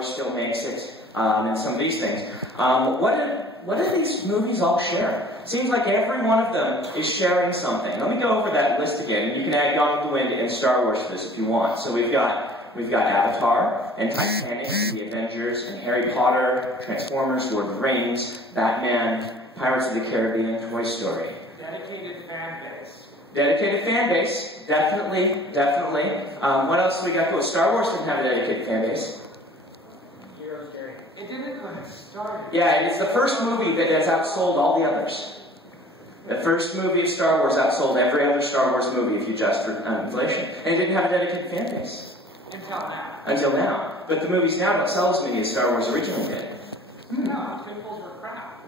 Wars still makes it, and some of these things. What do these movies all share? Seems like every one of them is sharing something. Let me go over that list again. You can add Gone with the Wind and Star Wars to this if you want. So we've got Avatar and Titanic, the Avengers, and Harry Potter, Transformers, Lord of the Rings, Batman, Pirates of the Caribbean, Toy Story. Dedicated fan base. Dedicated fan base, definitely, definitely. What else do we got? Star Wars didn't have a dedicated fan base. Heroes Day. It didn't when it started. Yeah, it's the first movie that has outsold all the others. The first movie of Star Wars outsold every other Star Wars movie if you adjust for inflation. And it didn't have a dedicated fan base. Until now. Until now. But the movies now don't sell as many as Star Wars originally did. No, symbols were crap.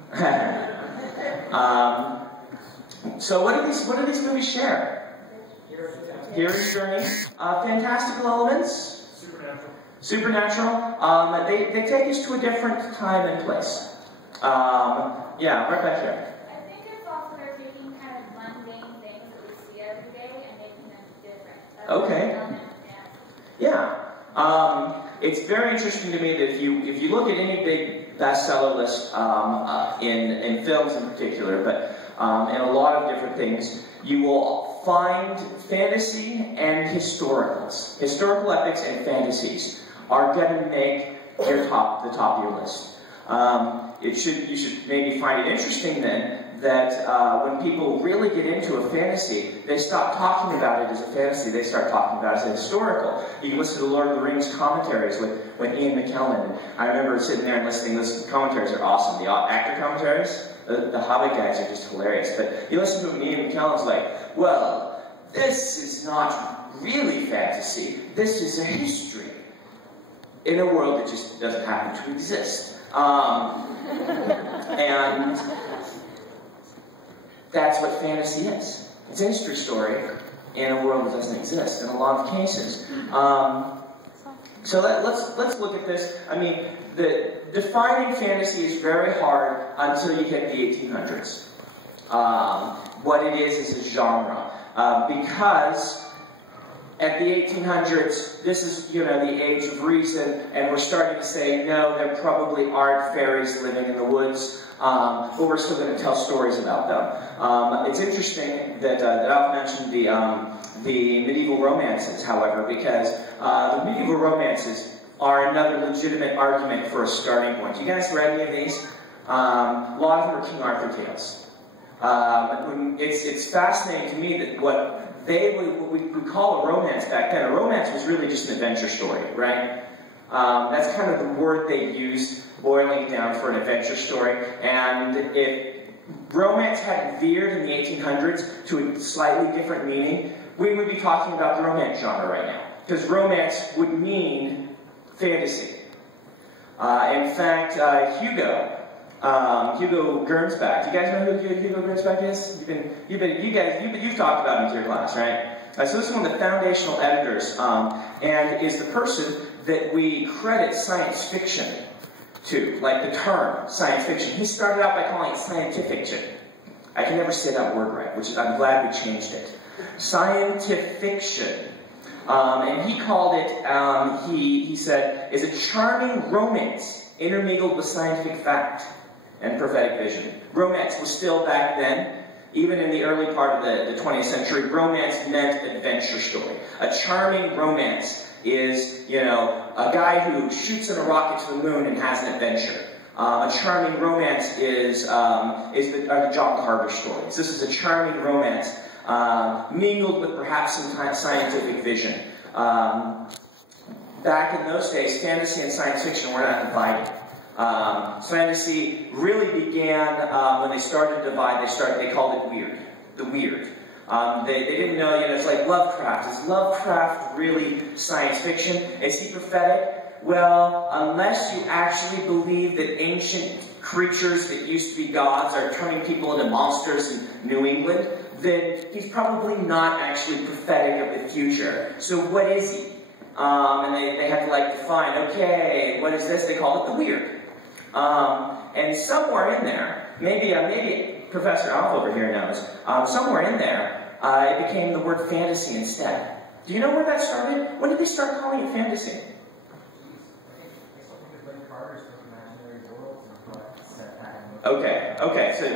So what do these movies share? Hero's Journey. Fantastical elements. Supernatural. They take us to a different time and place. Yeah, right back here. I think it's also they're taking kind of mundane things that we see every day and making them different. Okay. Yeah. It's very interesting to me that if you look at any big bestseller list in films in particular, but in a lot of different things, you will find fantasy and historicals. Historical epics and fantasies are going to make the top of your list. You should maybe find it interesting then that when people really get into a fantasy, they stop talking about it as a fantasy, they start talking about it as a historical. You can listen to the Lord of the Rings commentaries with Ian McKellen. I remember sitting there and listening. The commentaries are awesome. The actor commentaries, the Hobbit guys are just hilarious. But you listen to them, Ian McKellen's like, well, this is not really fantasy. This is a history in a world that just doesn't happen to exist. And that's what fantasy is. It's a history story in a world that doesn't exist in a lot of cases. So let's look at this. I mean, defining fantasy is very hard until you hit the 1800s. What it is a genre. Because at the 1800s, this is, the age of reason, and we're starting to say, no, there probably aren't fairies living in the woods, but we're still going to tell stories about them. It's interesting that I've mentioned the medieval romances, however, because the medieval romances are another legitimate argument for a starting point. You guys read any of these? A lot of them are King Arthur tales. It's fascinating to me that what we call a romance back then. A romance was really just an adventure story, right? That's kind of the word they used, boiling down for an adventure story. And if romance hadn't veered in the 1800s to a slightly different meaning, we would be talking about the romance genre right now. Because romance would mean fantasy. In fact, Hugo Gernsback. Do you guys know who Hugo Gernsback is? You've talked about him to your class, right? So this is one of the foundational editors, and is the person that we credit science fiction to, like the term science fiction. He started out by calling it scientific fiction. I can never say that word right, which is, I'm glad we changed it. Scientific fiction. And he called it, he said, is a charming romance intermingled with scientific fact and prophetic vision. Romance was still back then, even in the early part of the 20th century, romance meant adventure story. A charming romance is, a guy who shoots in a rocket to the moon and has an adventure. A charming romance is the John Carter stories. This is a charming romance mingled with perhaps some kind of scientific vision. Back in those days, fantasy and science fiction were not divided. Fantasy really began when they started to divide. They called it weird, the weird. They didn't know, it's like Lovecraft. Is Lovecraft really science fiction? Is he prophetic? Well, unless you actually believe that ancient creatures that used to be gods are turning people into monsters in New England, then he's probably not actually prophetic of the future. So what is he? And they have to define, okay, what is this? They call it the weird. And somewhere in there, maybe Professor Alf over here knows, somewhere in there, it became the word fantasy instead. Do you know where that started? When did they start calling it fantasy? Carter's book, Imaginary Worlds, is what set that in. Okay, so,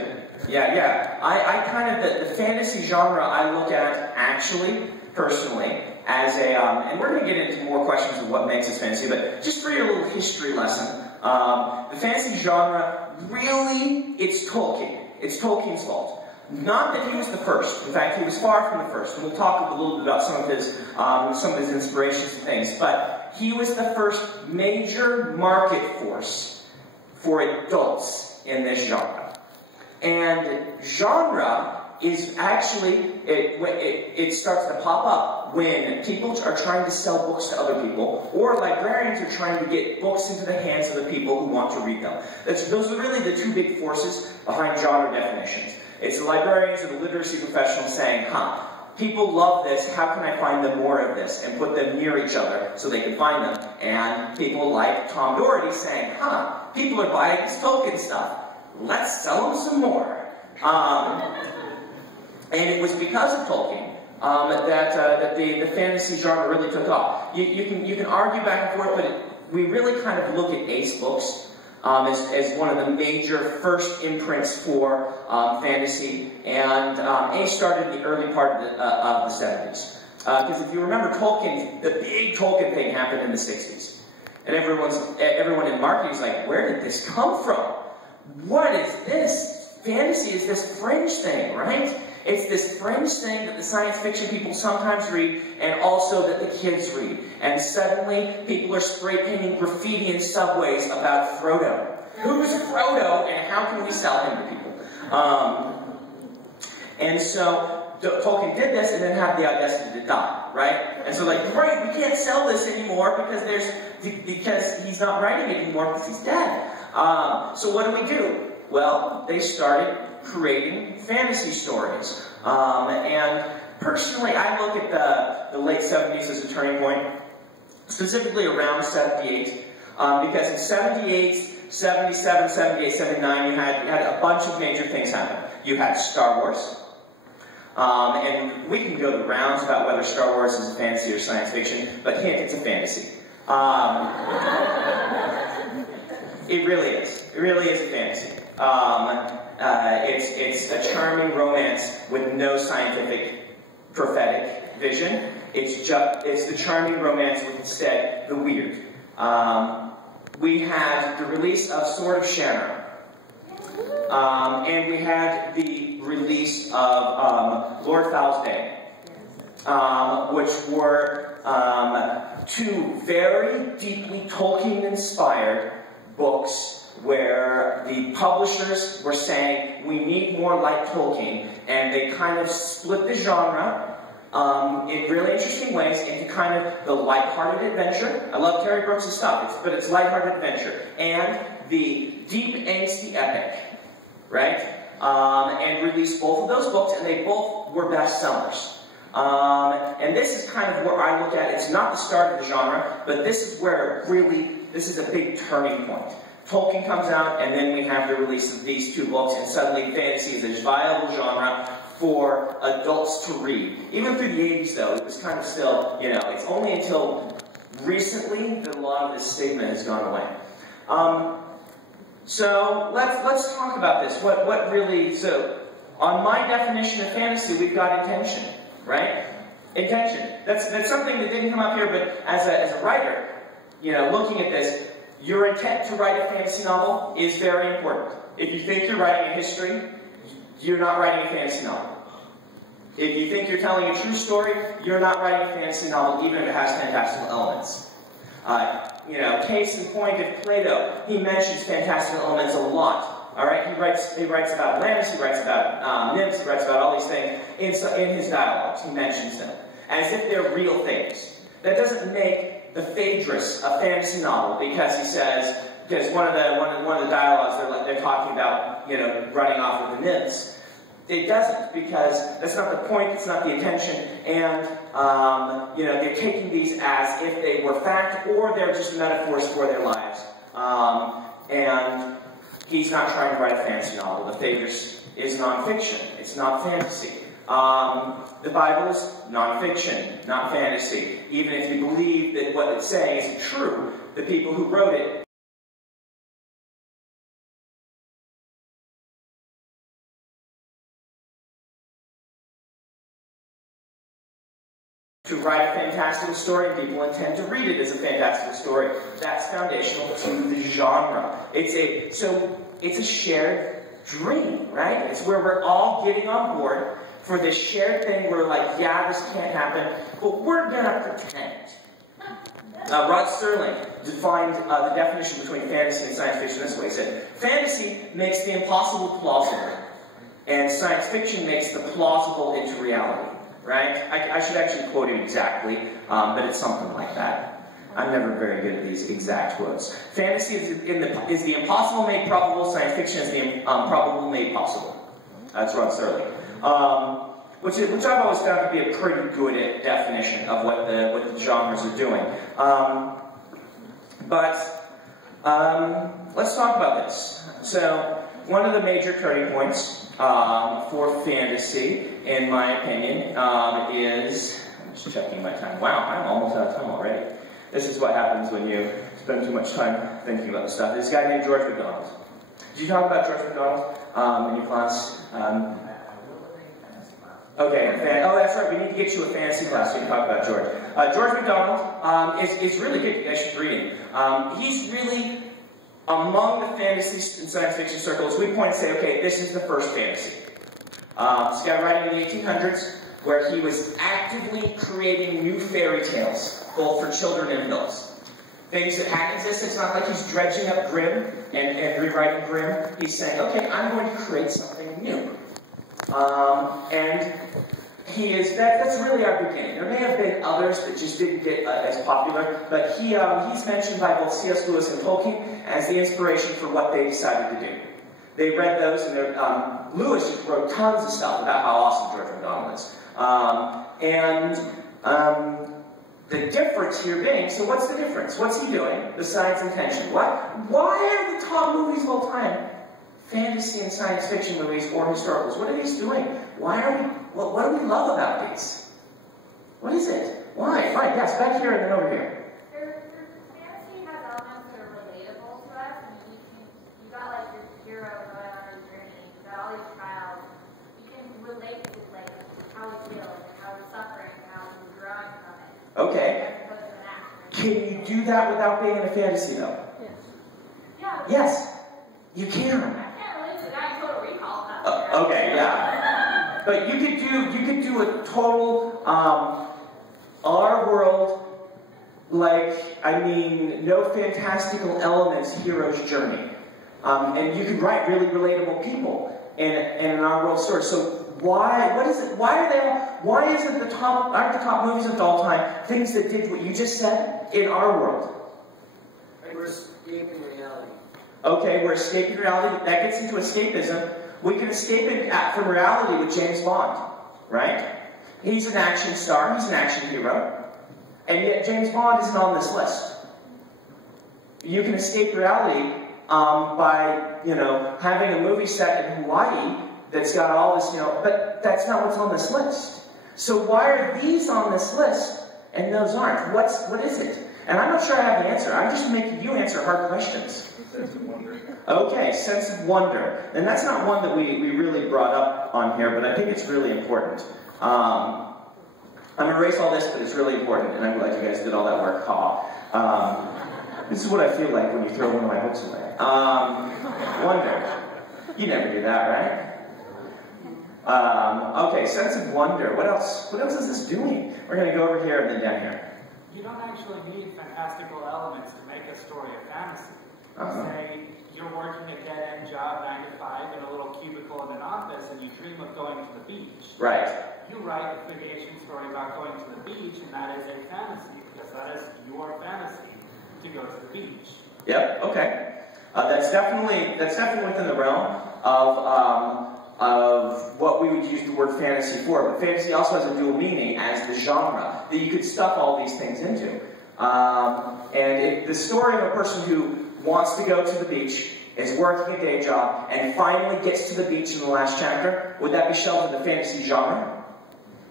yeah. I kind of, the fantasy genre I look at, actually, personally, as a, and we're going to get into more questions of what makes us fantasy, but just for your little history lesson, the fantasy genre, really, it's Tolkien. It's Tolkien's fault. Not that he was the first. In fact, he was far from the first. And we'll talk a little bit about some of his inspirations and things. But he was the first major market force for adults in this genre. And genre is actually, it starts to pop up when people are trying to sell books to other people, or librarians are trying to get books into the hands of the people who want to read them. Those are really the two big forces behind genre definitions. It's the librarians and the literacy professionals saying, people love this, how can I find them more of this? And put them near each other so they can find them. And people like Tom Doherty saying, people are buying this Tolkien stuff. Let's sell them some more. And it was because of Tolkien that the fantasy genre really took off. You can argue back and forth, but we really kind of look at Ace books as one of the major first imprints for fantasy, and Ace started in the early part of the 70s. Because if you remember Tolkien, the big Tolkien thing happened in the 60s. And everyone in marketing is like, where did this come from? What is this? Fantasy is this fringe thing, right? It's this fringe thing that the science fiction people sometimes read, and also that the kids read. And suddenly, people are spray painting graffiti in subways about Frodo. Who's Frodo, and how can we sell him to people? And so, Tolkien did this, and then had the audacity to die, right? And so, like, great, we can't sell this anymore because he's not writing it anymore because he's dead. So what do? Well, they started creating fantasy stories. And personally, I look at the late 70s as a turning point, specifically around 78, because in 78, 77, 78, 79, you had a bunch of major things happen. You had Star Wars, and we can go the rounds about whether Star Wars is a fantasy or science fiction, but hint, it's a fantasy. It really is. It really is a fantasy. It's a charming romance with no scientific, prophetic vision. It's the charming romance with instead the weird. We had the release of Sword of Shadow, and we had the release of Lord Fowl's Day, which were two very deeply Tolkien-inspired books where the publishers were saying, we need more like Tolkien, and they kind of split the genre in really interesting ways into kind of the lighthearted adventure. I love Terry Brooks' stuff, but it's lighthearted adventure, and the deep angsty epic, right? And released both of those books, and they both were bestsellers. And this is kind of where I look at it. It's not the start of the genre, but this is where really, this is a big turning point. Tolkien comes out, and then we have the release of these two books, and suddenly fantasy is a viable genre for adults to read. Even through the 80s, though, it was kind of still, it's only until recently that a lot of this stigma has gone away. So let's talk about this. What really, so on my definition of fantasy, we've got intention, right? Intention. That's something that didn't come up here, but as a writer, looking at this, your intent to write a fantasy novel is very important. If you think you're writing a history, you're not writing a fantasy novel. If you think you're telling a true story, you're not writing a fantasy novel, even if it has fantastical elements. Case in point of Plato, he mentions fantastical elements a lot. All right, he writes about Atlantis, he writes about nymphs, he writes about all these things in his dialogues. He mentions them as if they're real things. That doesn't make the Phaedrus a fantasy novel because one of the dialogues they're talking about running off with the nymphs. It doesn't, because that's not the point, that's not the intention, and they're taking these as if they were fact, or they're just metaphors for their lives. And he's not trying to write a fantasy novel. The Phaedrus is nonfiction. It's not fantasy. The Bible is nonfiction, not fantasy. Even if you believe that what it's saying is true, the people who wrote it to write a fantastical story, and people intend to read it as a fantastical story. That's foundational to the genre. It's a shared dream, right? It's where we're all getting on board for this shared thing. We're like, yeah, this can't happen, but we're gonna pretend. Rod Serling defined the definition between fantasy and science fiction this way. He said, fantasy makes the impossible plausible, and science fiction makes the plausible into reality. Right? I should actually quote it exactly, but it's something like that. I'm never very good at these exact quotes. Fantasy is the impossible made probable. Science fiction is the probable made possible. That's Rod Serling. Which I've always found to be a pretty good definition of what the genres are doing. Let's talk about this. So, one of the major turning points for fantasy, in my opinion, is... I'm just checking my time. Wow, I'm almost out of time already. This is what happens when you spend too much time thinking about this stuff. This guy named George MacDonald. Did you talk about George MacDonald in your class? Okay, oh, that's right. We need to get you a fantasy class so you can talk about George. George MacDonald is really good. You guys should read him. He's really, among the fantasy and science fiction circles, we point and say, okay, this is the first fantasy. This guy writing in the 1800s, where he was actively creating new fairy tales, both for children and adults. Things that hadn't existed. It's not like he's dredging up Grimm and rewriting Grimm. He's saying, okay, I'm going to create something new. And that's really our beginning. There may have been others that just didn't get as popular, but he's mentioned by both C.S. Lewis and Tolkien as the inspiration for what they decided to do. They read those, and Lewis just wrote tons of stuff about how awesome George MacDonald is. The difference here being, so what's the difference? What's he doing besides intention? Why are the top movies of all time fantasy and science fiction movies or historicals? What are these doing? What do we love about these? What is it? Why? Fine, yes, back here and then over here. Fantasy has elements that are relatable to us. I mean, you've got like this hero going on his journey, you've got all these trials. You can relate to like how he's feeling, and how he's suffering, and how he's growing from it. Okay. Can you do that without being in a fantasy though? Yes. Yeah. Yes. You can. Okay, yeah. But you could do a total our world, like, I mean, no fantastical elements hero's journey. And you could write really relatable people in an our world story. So aren't the top movies of all time things that did what you just said in our world? We're escaping reality. Okay, we're escaping reality. That gets into escapism. We can escape from reality with James Bond, right? He's an action star. He's an action hero. And yet James Bond isn't on this list. You can escape reality by, having a movie set in Hawaii that's got all this, but that's not what's on this list. So why are these on this list and those aren't? What is it? And I'm not sure I have the answer. I'm just making you answer hard questions. Sense of wonder. Okay, sense of wonder. And that's not one that we really brought up on here, but I think it's really important. I'm going to erase all this, but it's really important, and I'm glad you guys did all that work. This is what I feel like when you throw one of my books away. Wonder. You never do that, right? Okay, sense of wonder. What else is this doing? We're going to go over here and then down here. You don't actually need fantastical elements to make a story of fantasy. Say, you're working a dead-end job 9 to 5 in a little cubicle in an office and you dream of going to the beach. Right. You write a creation story about going to the beach, and that is a fantasy, because that is your fantasy to go to the beach. Yep, okay. That's definitely within the realm of what we would use the word fantasy for. But fantasy also has a dual meaning as the genre that you could stuff all these things into. The story of a person who wants to go to the beach, is working a day job, and finally gets to the beach in the last chapter, would that be shelved in the fantasy genre?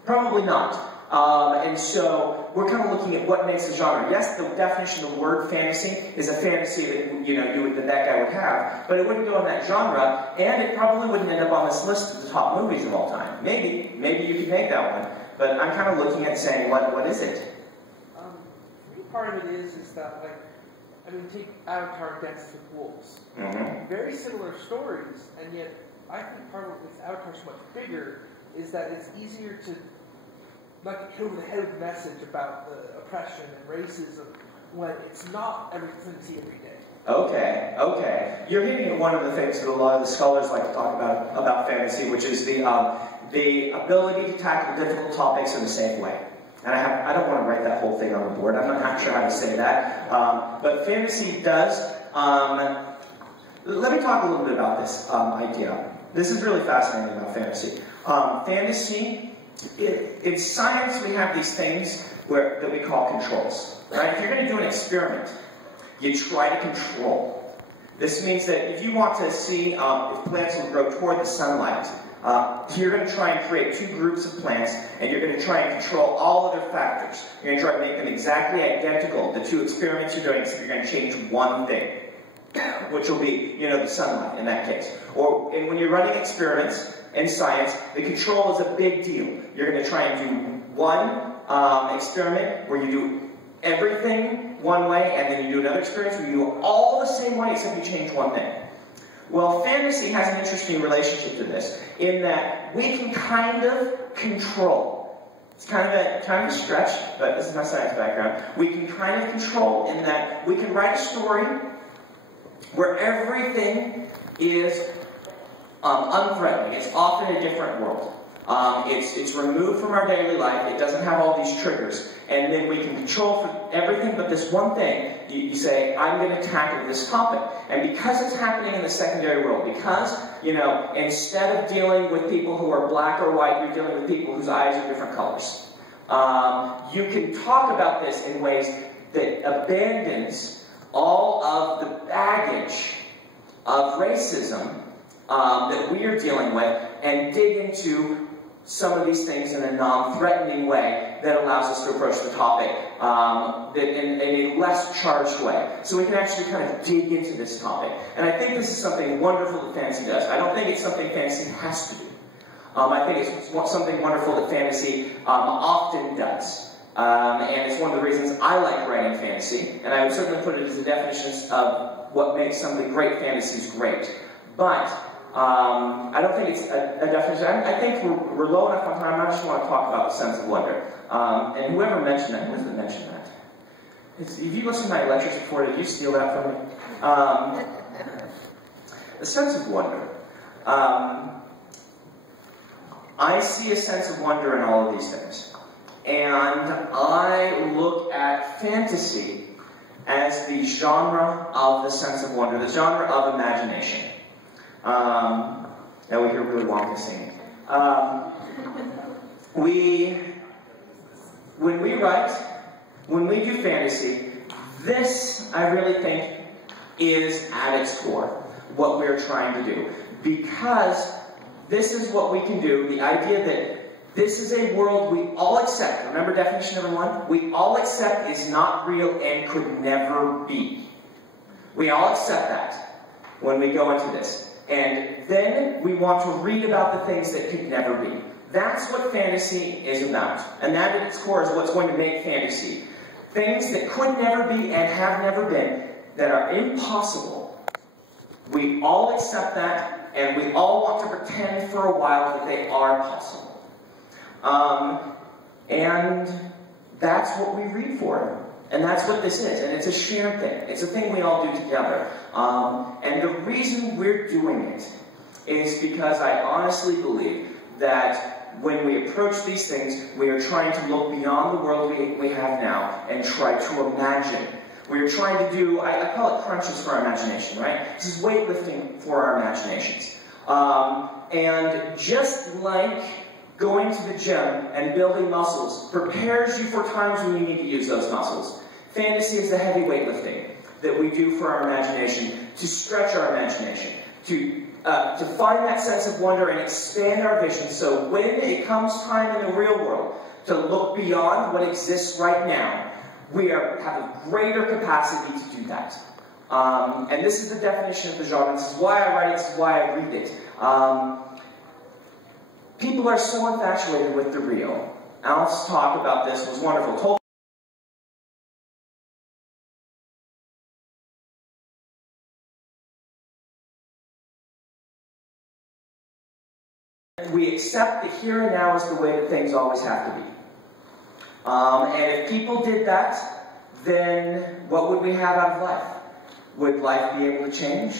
Probably not. And so we're kind of looking at what makes a genre. Yes, the definition of the word fantasy is a fantasy that that guy would have, but it wouldn't go in that genre, and it probably wouldn't end up on this list of the top movies of all time. Maybe you could make that one, But I'm kind of looking at saying, what is it? For me, part of it is that, like, I mean, take Avatar Dances with Wolves. Mm-hmm. Very similar stories, and yet I think part of what makes Avatar so much bigger is that it's easier to not get hit over the head with a message about the oppression and racism when it's not everything you see every day. Okay. You're hitting at one of the things that a lot of the scholars like to talk about fantasy, which is the ability to tackle difficult topics in a safe way. And I don't want to write that whole thing on the board. I'm not sure how to say that. But fantasy does. Let me talk a little bit about this idea. This is really fascinating about fantasy. Fantasy, in science, we have these things that we call controls. Right? If you're going to do an experiment, you try to control. This means that if you want to see if plants will grow toward the sunlight, you're going to try and create two groups of plants, and you're going to try and control all other factors. You're going to try to make them exactly identical, the two experiments you're doing, so you're going to change one thing, which will be, the sunlight in that case. And when you're running experiments in science, the control is a big deal. You're going to try and do one experiment where you do everything one way, and then you do another experience where you do all the same way except you change one thing. Well, fantasy has an interesting relationship to this, in that we can kind of control. It's kind of a stretch, but this is my science background. We can kind of control in that we can write a story where everything is unthreatening. It's off in a different world. It's removed from our daily life. It doesn't have all these triggers. And then we can control for everything but this one thing. You say, I'm going to tackle this topic. And because it's happening in the secondary world, because, instead of dealing with people who are black or white, you're dealing with people whose eyes are different colors. You can talk about this in ways that abandons all of the baggage of racism that we are dealing with, and dig into some of these things in a non-threatening way that allows us to approach the topic in a less charged way. So we can actually kind of dig into this topic. And I think this is something wonderful that fantasy does. I don't think it's something fantasy has to do. I think it's something wonderful that fantasy often does. And it's one of the reasons I like writing fantasy. And I would certainly put it as a definition of what makes some of the great fantasies great. But I don't think it's a definition. I think we're low enough on time. I just want to talk about the sense of wonder. And whoever mentioned that, who mentioned that? If you listened to my lectures before, did you steal that from me? The sense of wonder. I see a sense of wonder in all of these things. And I look at fantasy as the genre of the sense of wonder, the genre of imagination. Now we hear Willy Wonka singing. When we write, when we do fantasy, this, I really think, is at its core what we're trying to do. Because this is what we can do, the idea that this is a world we all accept. Remember definition number one? We all accept is not real and could never be. We all accept that when we go into this. And then we want to read about the things that could never be. That's what fantasy is about. And that at its core is what's going to make fantasy. Things that could never be and have never been, that are impossible. We all accept that, and we all want to pretend for a while that they are possible. And that's what we read for. And that's what this is. And it's a shared thing. It's a thing we all do together. And the reason we're doing it is because I honestly believe that when we approach these things, we are trying to look beyond the world we have now and try to imagine. We're trying to do, I call it crunches for our imagination, right? This is weightlifting for our imaginations. And just like going to the gym and building muscles prepares you for times when you need to use those muscles. Fantasy is the heavy weightlifting that we do for our imagination, to stretch our imagination, to find that sense of wonder and expand our vision, so when it comes time in the real world to look beyond what exists right now, we have a greater capacity to do that. And this is the definition of the genre. This is why I write it. This is why I read it. People are so infatuated with the real. Alf's talk about this was wonderful. We accept that here and now is the way that things always have to be. And if people did that, then what would we have out of life? Would life be able to change?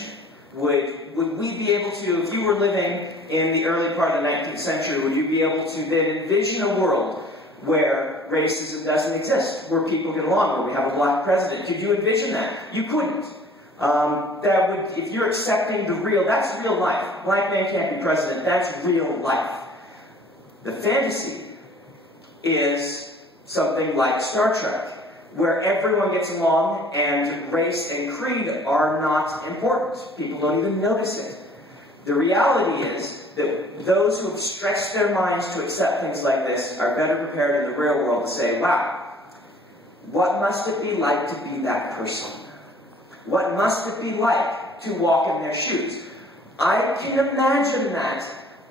Would we be able to, if you were living in the early part of the 19th century, would you be able to then envision a world where racism doesn't exist, where people get along, where we have a black president? Could you envision that? You couldn't. That would, if you're accepting the real, that's real life. Black man can't be president. That's real life. The fantasy is something like Star Trek, where everyone gets along and race and creed are not important. People don't even notice it. The reality is that those who have stretched their minds to accept things like this are better prepared in the real world to say, wow, what must it be like to be that person? What must it be like to walk in their shoes? I can imagine that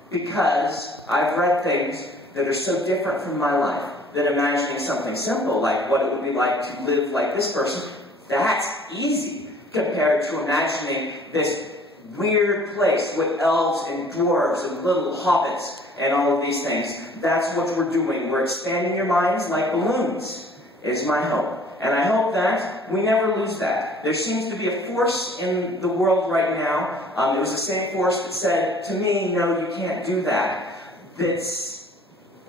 because I've read things that are so different from my life that imagining something simple like what it would be like to live like this person, that's easy compared to imagining this weird place with elves and dwarves and little hobbits and all of these things. That's what we're doing. We're expanding your minds like balloons, is my hope. And I hope that we never lose that. There seems to be a force in the world right now. It was the same force that said to me, no, you can't do that. That's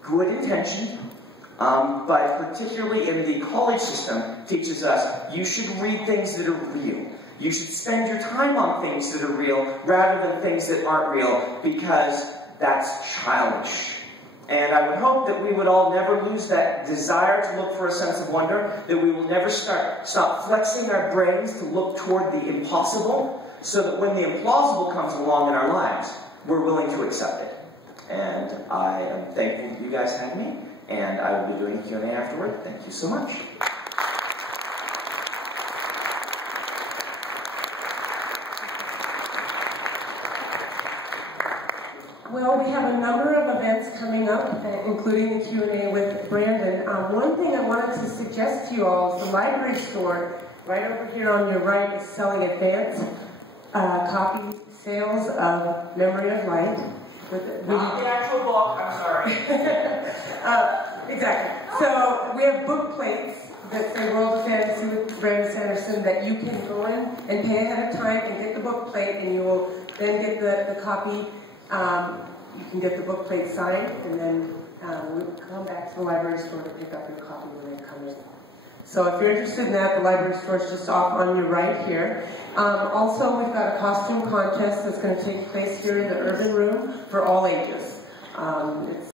good intention, but particularly in the college system, teaches us you should read things that are real. You should spend your time on things that are real rather than things that aren't real, because that's childish. And I would hope that we would all never lose that desire to look for a sense of wonder, that we will never stop flexing our brains to look toward the impossible, so that when the implausible comes along in our lives, we're willing to accept it. And I am thankful that you guys had me, and I will be doing a Q&A afterward. Thank you so much. Well, we have a number of events coming up, including the Q&A with Brandon. One thing I wanted to suggest to you all is the library store right over here on your right is selling advanced copy sales of Memory of Light. Not the actual book, I'm sorry. Exactly. So we have book plates that say World of Fantasy with Brandon Sanderson that you can go in and pay ahead of time and get the book plate, and you will then get the copy. You can get the book plate signed, and then we'll come back to the library store to pick up your copy when it comes. So if you're interested in that, the library store is just off on your right here. Also, we've got a costume contest that's going to take place here in the Urban Room for all ages. It's